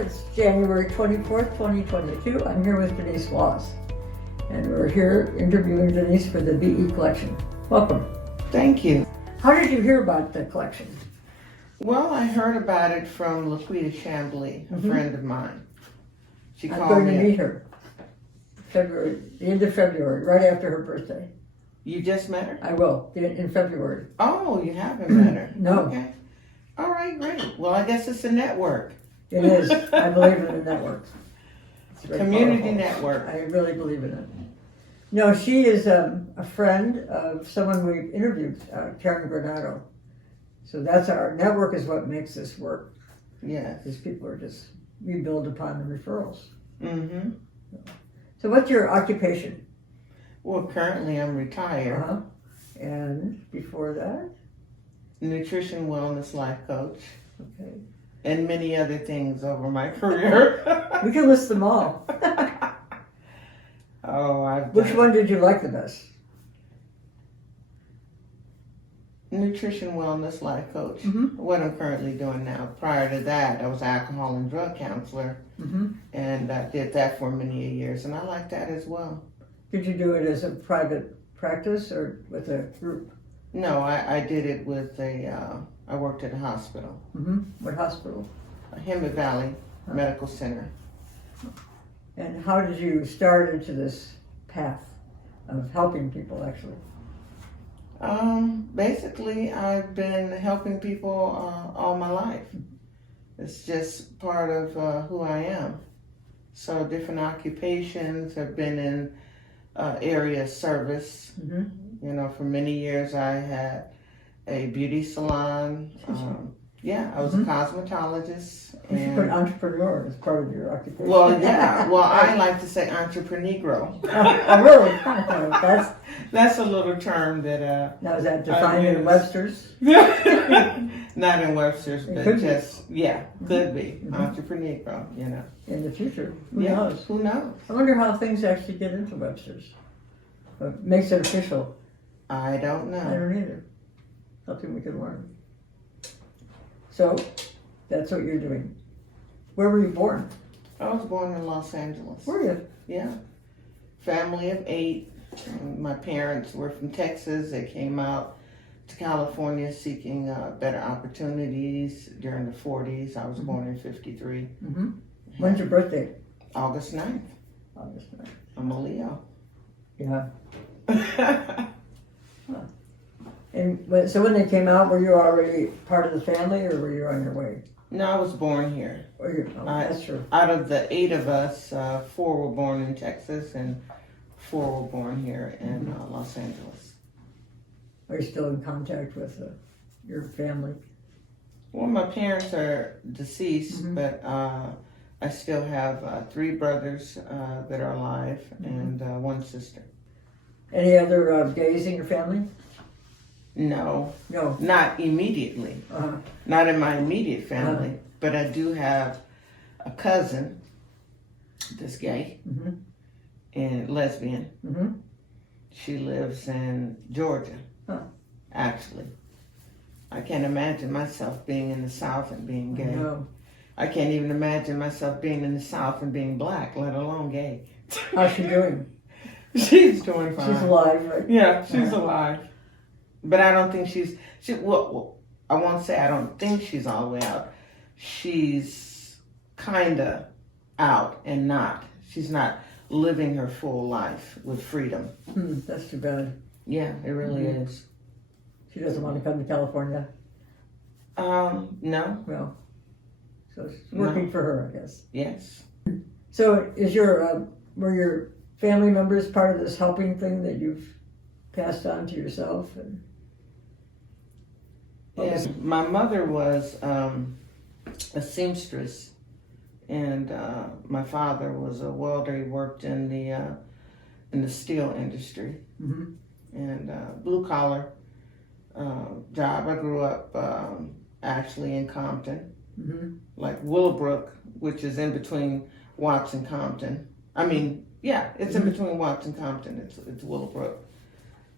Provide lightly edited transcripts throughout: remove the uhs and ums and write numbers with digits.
It's January 24th, 2022. I'm here with Denise, Wallace. And we're here interviewing Denise for the BE collection. Welcome. Thank you. How did you hear about the collection? Well, I heard about it from Laquita Chambly, a friend of mine. She I'm called going me. to meet her the end of February, right after her birthday. You just met her? I will, in February. Oh, you haven't met her? No. Okay. All right, great. Well, I guess it's a network. It is. I believe in the network. It's very Community powerful. network. I really believe in it. No, she is a friend of someone we interviewed, Karen Granado. So that's our network is what makes this work. Yes. Because people are just, we build upon the referrals. Mm-hmm. So what's your occupation? Well, currently I'm retired. Uh-huh. And before that? Nutrition, wellness, life coach. Okay. And many other things over my career. We can list them all. Which one did you like the best? Nutrition, wellness, life coach. Mm-hmm. What I'm currently doing now. Prior to that, I was an alcohol and drug counselor, and I did that for many years, and I like that as well. Did you do it as a private practice or with a group? No, I did it with I worked at a hospital. What hospital? Hemet Valley Medical Center. And how did you start into this path of helping people actually? Basically, I've been helping people all my life. It's just part of who I am. So different occupations have been in area of service. You know, for many years I had a beauty salon. I was a cosmetologist. You should put entrepreneur as part of your occupation. Well, yeah. Well, I like to say entreprenegro. Oh, really? That's a little term that. Now, is that defined in Webster's? Not in Webster's, but could just could be entreprenegro. You know. In the future, who knows? Who knows? I wonder how things actually get into Webster's. What makes it official? I don't know. I don't either. Something we can learn. So, that's what you're doing. Where were you born? I was born in Los Angeles. Were you? Yeah. Family of 8. My parents were from Texas. They came out to California seeking better opportunities during the 40s. I was born in 53. When's your birthday? August 9th. August 9th. I'm a Leo. Yeah. And so when they came out, were you already part of the family or were you on your way? No, I was born here. That's true. Out of the 8 of us, 4 were born in Texas and 4 were born here in Los Angeles. Are you still in contact with your family? Well, my parents are deceased, but I still have 3 brothers that are alive and 1 sister. Any other gays in your family? No, No. not immediately. Not in my immediate family, but I do have a cousin that's gay and lesbian. She lives in Georgia, actually. I can't imagine myself being in the South and being gay. No. I can't even imagine myself being in the South and being black, let alone gay. How's she doing? She's doing fine. She's alive, right? Yeah, she's alive. But I don't think well, I won't say I don't think she's all the way out. She's kind of out and not. She's not living her full life with freedom. That's too bad. Yeah, it really is. She doesn't want to come to California? No. Well, so it's working for her, I guess. Yes. So were your family members part of this helping thing that you've passed on to yourself? Yes, my mother was a seamstress, and my father was a welder. He worked in the steel industry, and blue collar job. I grew up actually in Compton, like Willowbrook, which is in between Watts and Compton. I mean, yeah, it's in between Watts and Compton. It's Willowbrook.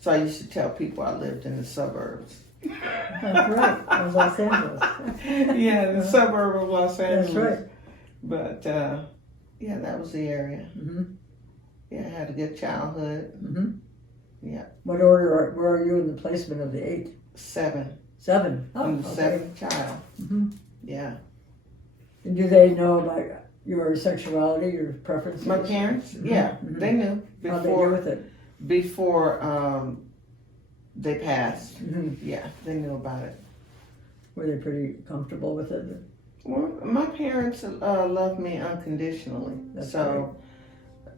So I used to tell people I lived in the suburbs. That's right, of Los Angeles. Yeah, the suburb of Los Angeles. That's right. But yeah, that was the area. Mm-hmm. Yeah, I had a good childhood. Mm-hmm. Yeah. What order, where are you in the placement of the 8? 7. 7. Oh, I'm the okay. 7th child. Mm-hmm. Yeah. And do they know about your sexuality, your preferences? My parents, Mm-hmm. yeah, Mm-hmm. they knew How they deal before with it? they passed. Mm-hmm. Yeah, they knew about it. Were they pretty comfortable with it? Well, my parents loved me unconditionally, That's so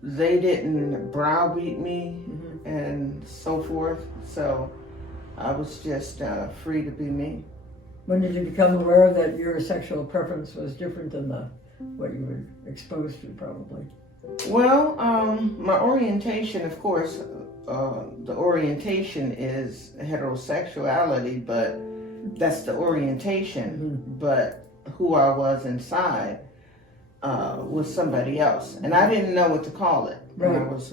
they didn't browbeat me Mm-hmm. and so forth. So I was just free to be me. When did you become aware that your sexual preference was different than what you were exposed to, probably? Well, my orientation, of course, the orientation is heterosexuality, but that's the orientation. Mm-hmm. But who I was inside was somebody else, and I didn't know what to call it when I was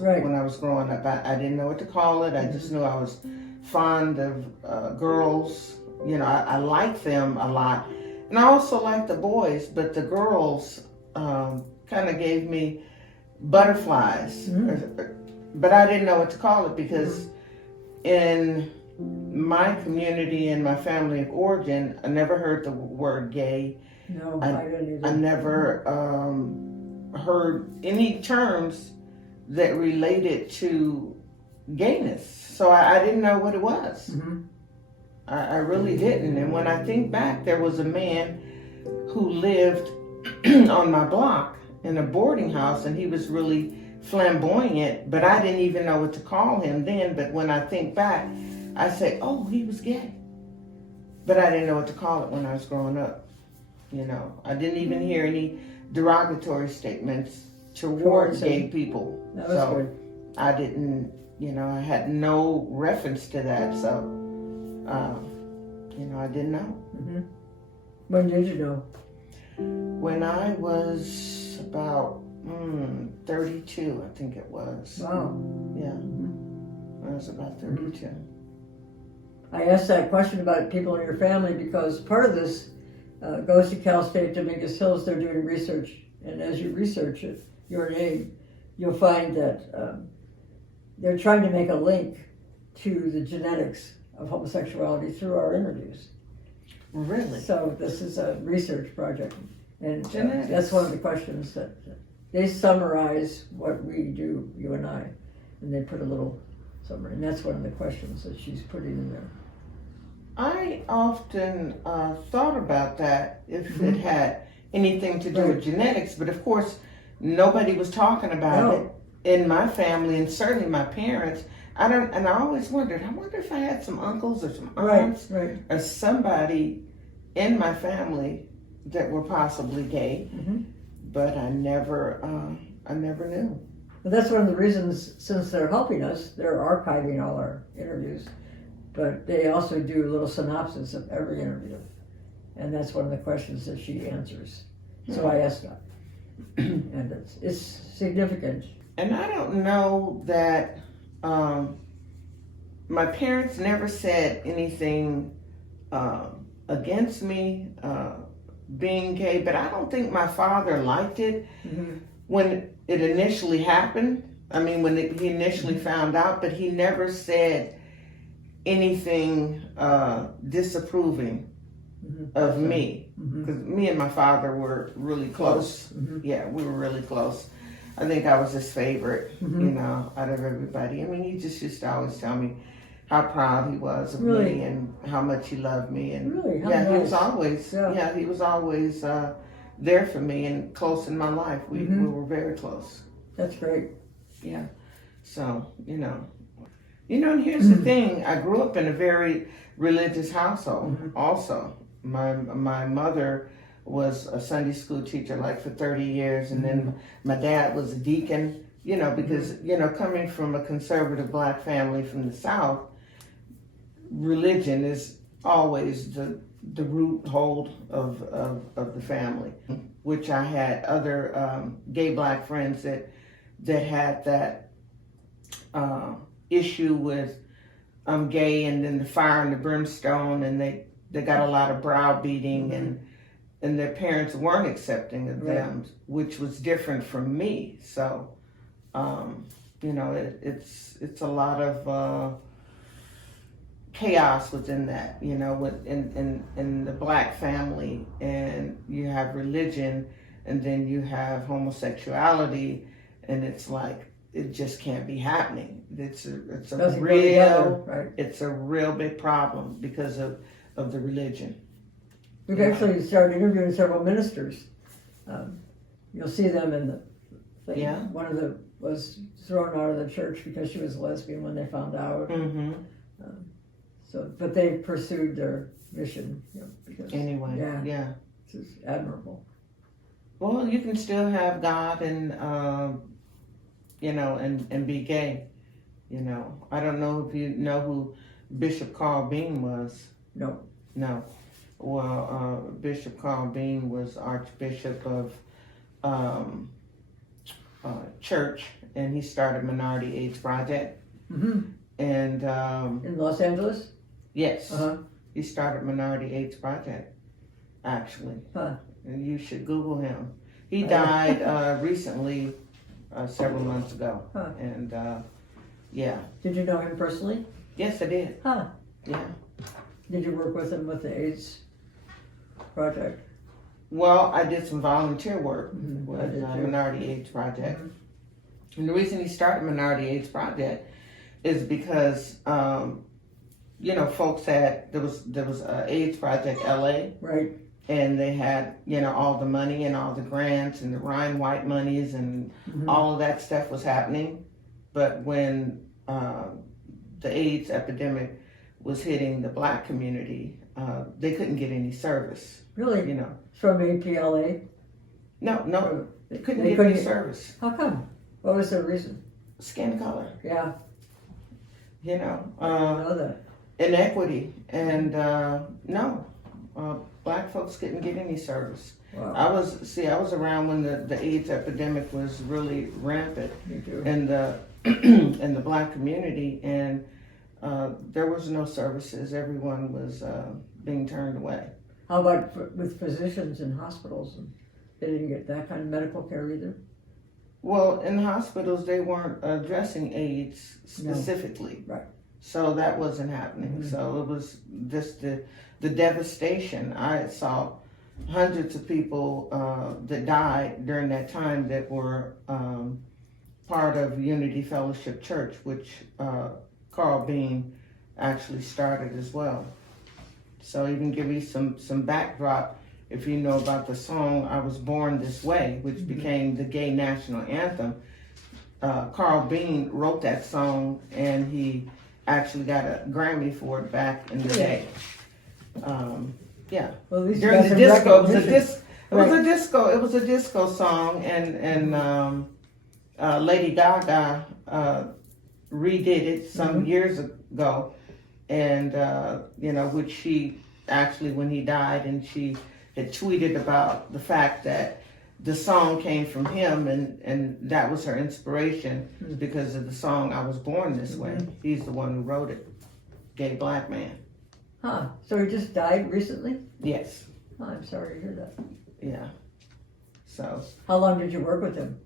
growing up. I didn't know what to call it. I just knew I was fond of girls. You know, I liked them a lot, and I also liked the boys, but the girls kind of gave me butterflies. But I didn't know what to call it because in my community and my family of origin, I never heard the word gay. No, I didn't either. I never heard any terms that related to gayness. So I didn't know what it was. Mm-hmm. I really didn't. And when I think back, there was a man who lived on my block in a boarding house, and he was really flamboyant, but I didn't even know what to call him then. But when I think back, I say, oh, he was gay. But I didn't know what to call it when I was growing up. You know, I didn't even hear any derogatory statements towards gay people. That was good. I didn't, you know, I had no reference to that. So, you know, I didn't know. Mm-hmm. When did you know? When I was about 32, I think it was. Wow. Yeah. I was about 32. I asked that question about people in your family because part of this goes to Cal State Dominguez Hills. They're doing research, and as you research it, your name, you'll find that they're trying to make a link to the genetics of homosexuality through our interviews. Really? So this is a research project, and Genetics. that's one of the questions that they summarize what we do, you and I, and they put a little summary, and that's one of the questions that she's putting in there. I often thought about that if it had anything to do with genetics, but of course nobody was talking about it in my family, and certainly my parents. And I always wondered, I wonder if I had some uncles or some aunts or somebody in my family that were possibly gay, but I never knew. Well, that's one of the reasons, since they're helping us, they're archiving all our interviews, but they also do a little synopsis of every interview, and that's one of the questions that she answers. So I asked that, and it's significant. And I don't know that my parents never said anything against me being gay, but I don't think my father liked it when it initially happened. I mean, when he initially found out, but he never said anything disapproving of me. Because me and my father were really close. Yeah, we were really close. I think I was his favorite, you know, out of everybody. I mean, he just used to always tell me how proud he was of me and how much he loved me. And he was always, he was always there for me and close in my life. We were very close. That's great. Yeah. So, you know, and here's the thing. I grew up in a very religious household also. My mother was a Sunday school teacher like for 30 years, and then my dad was a deacon, you know, because, you know, coming from a conservative black family from the South, religion is always the root hold of the family, which I had other gay black friends that had that issue with I'm gay, and then the fire and the brimstone, and they got a lot of browbeating and and their parents weren't accepting of them, which was different from me. So, you know, it's a lot of chaos within that, you know, in the black family, and you have religion, and then you have homosexuality, and it's like it just can't be happening. It's a real big problem because of the religion. We've actually started interviewing several ministers. You'll see them in the thing. Yeah. One of them was thrown out of the church because she was a lesbian when they found out. Mm-hmm. But they pursued their mission. You know, because, anyway, yeah. It's admirable. Well, you can still have God and, you know, and be gay. You know, I don't know if you know who Bishop Carl Bean was. No. Well, Bishop Carl Bean was Archbishop of church, and he started Minority AIDS Project. Mm-hmm. And in Los Angeles? Yes. Uh-huh. He started Minority AIDS Project, actually. Huh. And you should Google him. He died recently, several months ago. Huh. And yeah. Did you know him personally? Yes, I did. Huh. Yeah. Did you work with him with the AIDS project? Well, I did some volunteer work Mm-hmm. with Minority AIDS Project. Mm-hmm. And the reason he started Minority AIDS Project is because, you know, folks had, there was AIDS Project LA. Right. And they had, you know, all the money and all the grants and the Ryan White monies and all of that stuff was happening. But when the AIDS epidemic was hitting the black community, they couldn't get any service. Really? You know. From APLA? No, they couldn't get any service. How come? What was the reason? Skin color. Yeah. You know. I know that. Inequity. And black folks couldn't get any service. Wow. I was around when the AIDS epidemic was really rampant in the in the black community, and there was no services. Everyone was being turned away. How about with physicians in hospitals? They didn't get that kind of medical care either? Well, in hospitals, they weren't addressing AIDS specifically. No. Right. So that wasn't happening. Mm-hmm. So it was just the devastation. I saw hundreds of people that died during that time that were part of Unity Fellowship Church, which Carl Bean actually started as well. So even give you some backdrop, if you know about the song I Was Born This Way, which became the gay national anthem. Carl Bean wrote that song, and he actually got a Grammy for it back in the day. Yeah. Well, at least during the disco, it was a disco song, and Lady Gaga redid it some years ago, and you know, which she actually, when he died, and she had tweeted about the fact that the song came from him, and that was her inspiration because of the song I Was Born This Way. He's the one who wrote it. Gay black man. Huh. So he just died recently? Yes. Oh, I'm sorry to hear that. Yeah. So. How long did you work with him?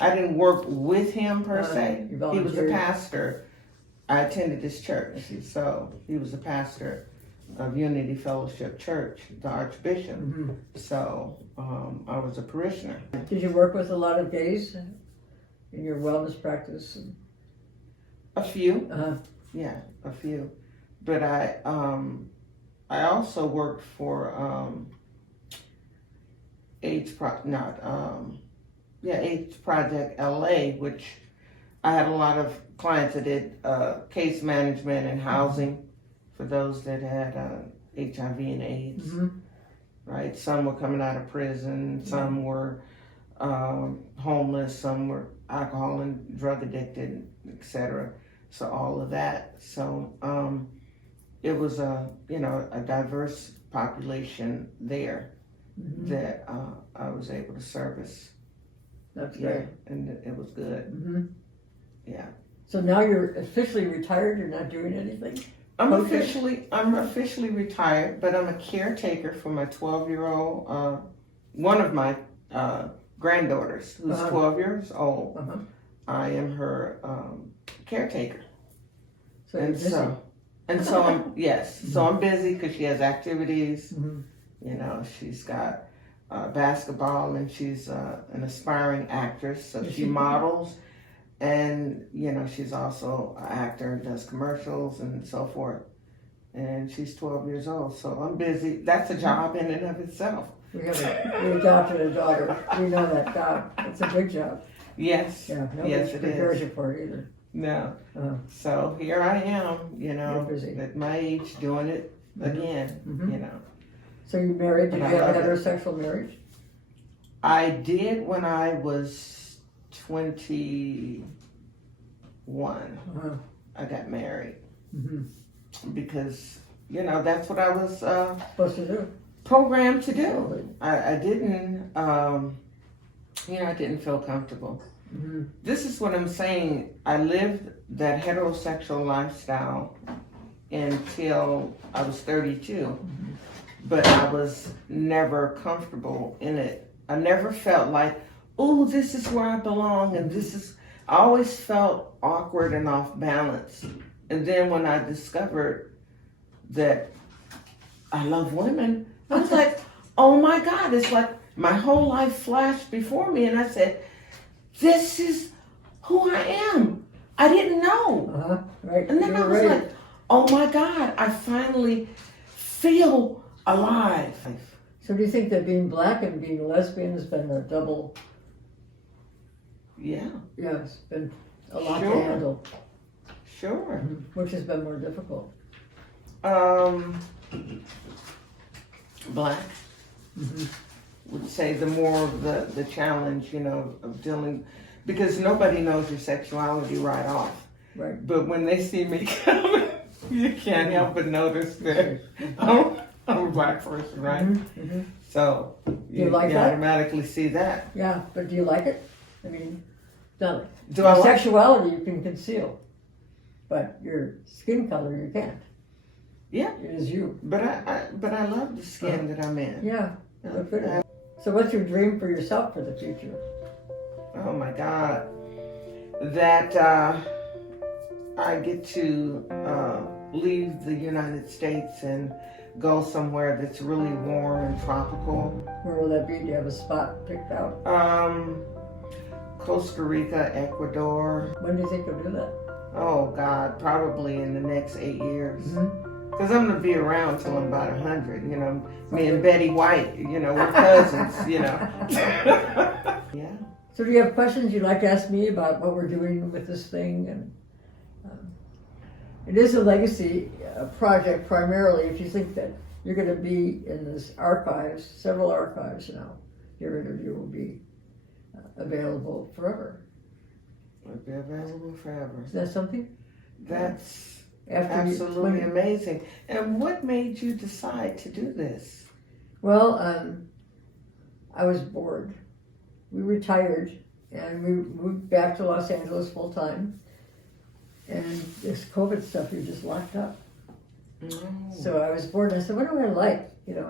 I didn't work with him per se. He was a pastor. I attended his church. So he was a pastor of Unity Fellowship Church, the Archbishop. So I was a parishioner. Did you work with a lot of gays in your wellness practice? A few. Uh-huh. Yeah, a few. But I also worked for AIDS Project LA, which I had a lot of clients that did case management and housing for those that had HIV and AIDS. Right? Some were coming out of prison, some were homeless, some were alcohol and drug addicted, etc. So all of that. So it was a diverse population there that I was able to service. That's great. And it was good. Yeah. So now you're officially retired. You're not doing anything. I'm officially retired, but I'm a caretaker for my 12-year-old, one of my granddaughters, who's 12 years old. I am her caretaker. So you're busy. So I'm so I'm busy because she has activities. You know, she's got basketball, and she's an aspiring actress, so she models. And, you know, she's also an actor and does commercials and so forth. And she's 12 years old, so I'm busy. That's a job in and of itself. We adopted a daughter. We know that job. It's a big job. Yes. Yeah, nobody prepares you for it either. No. So here I am, you know, at my age, doing it again, you know. So you married? Did you have a heterosexual marriage? I did when I was 21. I got married because, you know, that's what I was supposed to do, programmed to do. I didn't, you know, I didn't feel comfortable. This is what I'm saying. I lived that heterosexual lifestyle until I was 32, but I was never comfortable in it. I never felt like, oh, this is where I belong, and I always felt awkward and off balance. And then when I discovered that I love women, I was like, oh my God, it's like my whole life flashed before me, and I said, this is who I am. I didn't know. Right. And then I was like, oh my God, I finally feel alive. So do you think that being black and being lesbian has been a double? Yeah. Yeah, it's been a lot to handle. Sure. Which has been more difficult? Black. Would say the more of the challenge, you know, of dealing, because nobody knows your sexuality right off. Right. But when they see me coming, you can't help but notice that I'm a black person, right? So you automatically see that. Yeah, but do you like it? I mean, I sexuality you can conceal, but your skin color you can't. Yeah, it is you. But I love the skin that I'm in. Yeah, look good. So what's your dream for yourself for the future? Oh my God, that I get to leave the United States and go somewhere that's really warm and tropical. Where will that be? Do you have a spot picked out? Costa Rica, Ecuador. When do you think you'll do that? Oh God, probably in the next 8 years. Because I'm going to be around till I'm about 100, you know. Me and Betty White, you know, we're cousins, you know. Yeah. So do you have questions you'd like to ask me about what we're doing with this thing? And it is a legacy project primarily. If you think that you're going to be in this archives, several archives now, your interview will be available forever. It'll be available forever. Is that something? That's absolutely amazing. And what made you decide to do this? Well, I was bored. We retired and we moved back to Los Angeles full time. And this COVID stuff, you're just locked up. So I was bored and I said, what do I like? You know,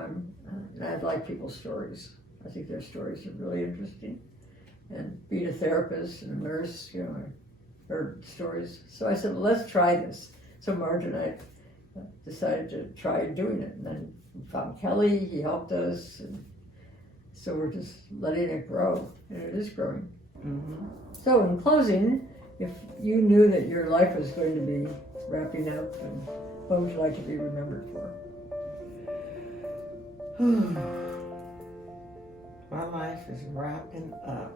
I like people's stories. I think their stories are really interesting. And being a therapist and a nurse, you know, I heard stories. So I said, well, let's try this. So Marge and I decided to try doing it. And then we found Kelly, he helped us. And so we're just letting it grow. And it is growing. So in closing, if you knew that your life was going to be wrapping up, and what would you like to be remembered for? My life is wrapping up.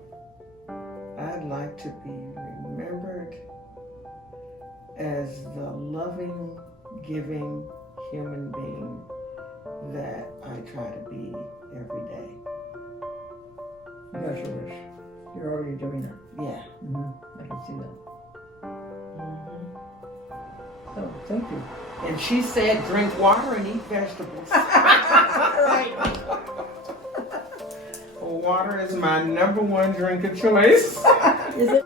I'd like to be remembered as the loving, giving human being that I try to be every day. That's your wish. You're already doing it. Yeah. I can see that. So, thank you. And she said, drink water and eat vegetables. Right. Water is my #1 drink of choice. Is it?